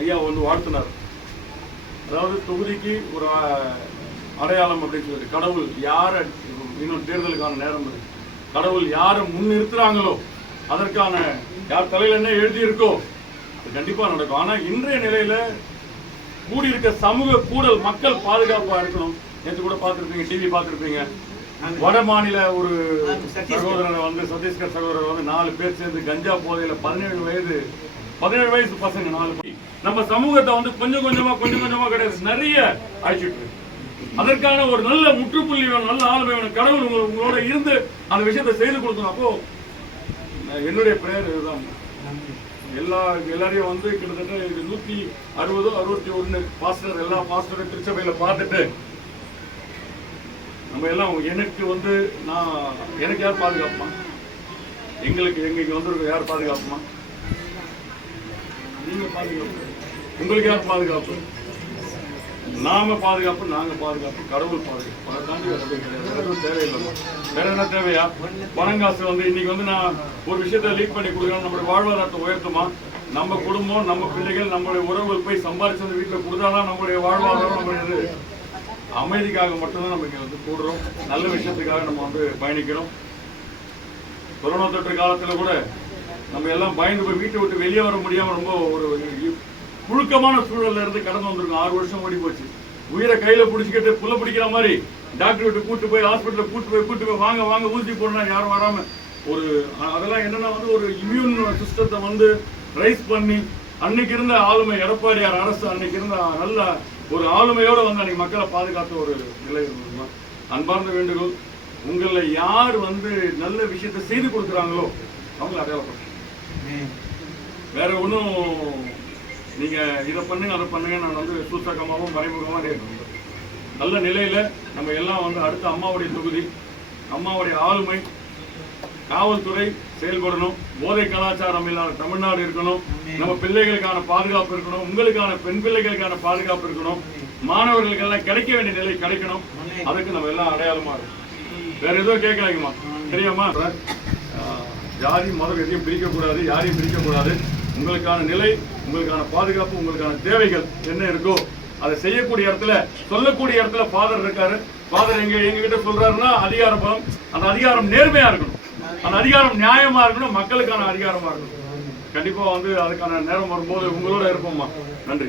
ஐயா வந்து வாழ்த்தினார். அதாவது தொகுதிக்கு ஒரு அடையாளம் அப்படின்னு சொல்லி கடவுள் யாரை இன்னும் தேர்தலுக்கான நேரம் இருக்கு, கடவுள் யாரை முன்னிறுத்துறாங்களோ அதற்கான யார் தலையில் என்ன எழுதியிருக்கோ அது கண்டிப்பா நடக்கும். ஆனா இன்றைய நிலையில கூடியிருக்க சமூக கூடல் மக்கள் பாதுகாப்பா இருக்கணும். நேற்று கூட பார்த்துருப்பீங்க, டிவி பார்த்துருப்பீங்க, வட மாநில ஒரு சகோதரர் வந்து சத்தீஸ்கர் சகோதரர் வந்து 4 பேர் சேர்ந்து கஞ்சா போதையில 17 வயசு பசங்க 4 பேர் நம்ம சமூகத்தை வந்து கொஞ்சம் கொஞ்சமா கிடையாது நிறைய அழிச்சிட்டு இருக்கு. அதற்கான ஒரு நல்ல முற்றுப்புள்ளி வேணும், நல்ல ஆளுமை வேணும். கடவுள் உங்களோட இருந்து அந்த விஷயத்தை செய்து கொடுக்கணும். அப்போ என்னுடைய பிரேயர் இதுதான். எல்லாரையும் வந்து கிட்டத்தட்ட 160-61 பாஸ்டர் எல்லா பாஸ்டரும் திருச்சபையில பார்த்துட்டு நம்ம எல்லாம் எனக்கு வந்து எனக்கு யார் பாதுகாப்புமா, எங்களுக்கு எங்க வந்து யார் பாதுகாப்புமா, நீங்க பாதுகாப்பு, உங்களுக்கு யார் பாதுகாப்பு, நாம பாதுகாப்பு, நாங்க பாதுகாப்பு, கடவுள் பாதுகாப்பு. அதை தாண்டி எதுவும் தேவையில்லை. வேற என்ன தேவையா? பணங்காசு வந்து இன்னைக்கு வந்து நான் ஒரு விஷயத்த லீக் பண்ணி கொடுக்கணும், நம்மளுடைய வாழ்வாதாரத்தை உயர்த்துமா, நம்ம குடும்பம் நம்ம பிள்ளைகள் நம்மளுடைய உறவுகள் போய் சம்பாரிச்சு வந்து வீட்டில் கொடுத்தாதான் நம்மளுடைய வாழ்வாதாரம் நம்மளுடைய அமைதிக்காக மட்டும்தான் நம்ம இங்க வந்து கூடுறோம். நல்ல விஷயத்துக்காக நம்ம வந்து பயணிக்கிறோம். கொரோனா தொற்று காலத்துல கூட நம்ம எல்லாம் பயந்து போய் வீட்டை விட்டு வெளியே வர முடியாம ரொம்ப ஒரு புழுக்கமான சூழல்ல இருந்து கடந்து வந்திருக்கோம். 6 வருஷம் ஓடி போச்சு. உயிரை கையில பிடிச்சிக்கிட்டு புள்ள பிடிக்கிற மாதிரி டாக்டர் விட்டு கூட்டு போய் ஹாஸ்பிட்டல கூட்டு போய் வாங்க ஊசி போடணும் யாரும் வராம ஒரு அதெல்லாம் என்னன்னா வந்து ஒரு இம்யூன் சிஸ்டத்தை வந்து ரைஸ் பண்ணி அன்னைக்கு இருந்த ஆளுமை எடப்பாடியார் அரசு அன்னைக்கு இருந்த நல்ல ஒரு ஆளுமையோட வந்து அன்னைக்கு மக்களை பாதுகாத்த ஒரு நிலை. அன்பார்ந்த வேண்டுகோள், உங்களை யார் வந்து நல்ல விஷயத்தை செய்து கொடுக்குறாங்களோ அவங்களை அடையாளப்படுத்த. வேற ஒன்றும் நீங்க இதை பண்ணுங்க அதை பண்ணுங்க நான் வந்து சூசகமாகவும் மறைமுகமாக நல்ல நிலையில நம்ம எல்லாம் வந்து அடுத்த அம்மாவுடைய தொகுதி, அம்மாவுடைய ஆளுமை, காவல்துறை செயல்படணும். போதை கலாச்சாரம் இல்லாத தமிழ்நாடு இருக்கணும். நம்ம பிள்ளைகளுக்கான பாதுகாப்பு இருக்கணும், உங்களுக்கான பெண் பிள்ளைகளுக்கான பாதுகாப்பு இருக்கணும், மாணவர்களுக்கு எல்லாம் கிடைக்க வேண்டிய நிலை கிடைக்கணும். அதுக்கு நம்ம எல்லாம் அடையாளமா இருக்கும். வேற எதுவும் கேட்கலாங்கம்மா, தெரியுமா? ஜாதி மதம் எதையும் பிரிக்கக்கூடாது, யாரையும் பிரிக்கக்கூடாது. உங்களுக்கான நிலை, உங்களுக்கான பாதுகாப்பு, உங்களுக்கான தேவைகள் என்ன இருக்கோ அதை செய்யக்கூடிய இடத்துல சொல்லக்கூடிய இடத்துல ஃபாதர் இருக்காரு. ஃபாதர் எங்ககிட்ட சொல்றாருன்னா அதிகார பலம், அந்த அதிகாரம் நேர்மையா இருக்கணும், அந்த அதிகாரம் நியாயமா இருக்கணும், மக்களுக்கான அதிகாரமா இருக்கணும். கண்டிப்பா வந்து அதுக்கான நேரம் வரும்போது உங்களோட இருப்போம்மா. நன்றி.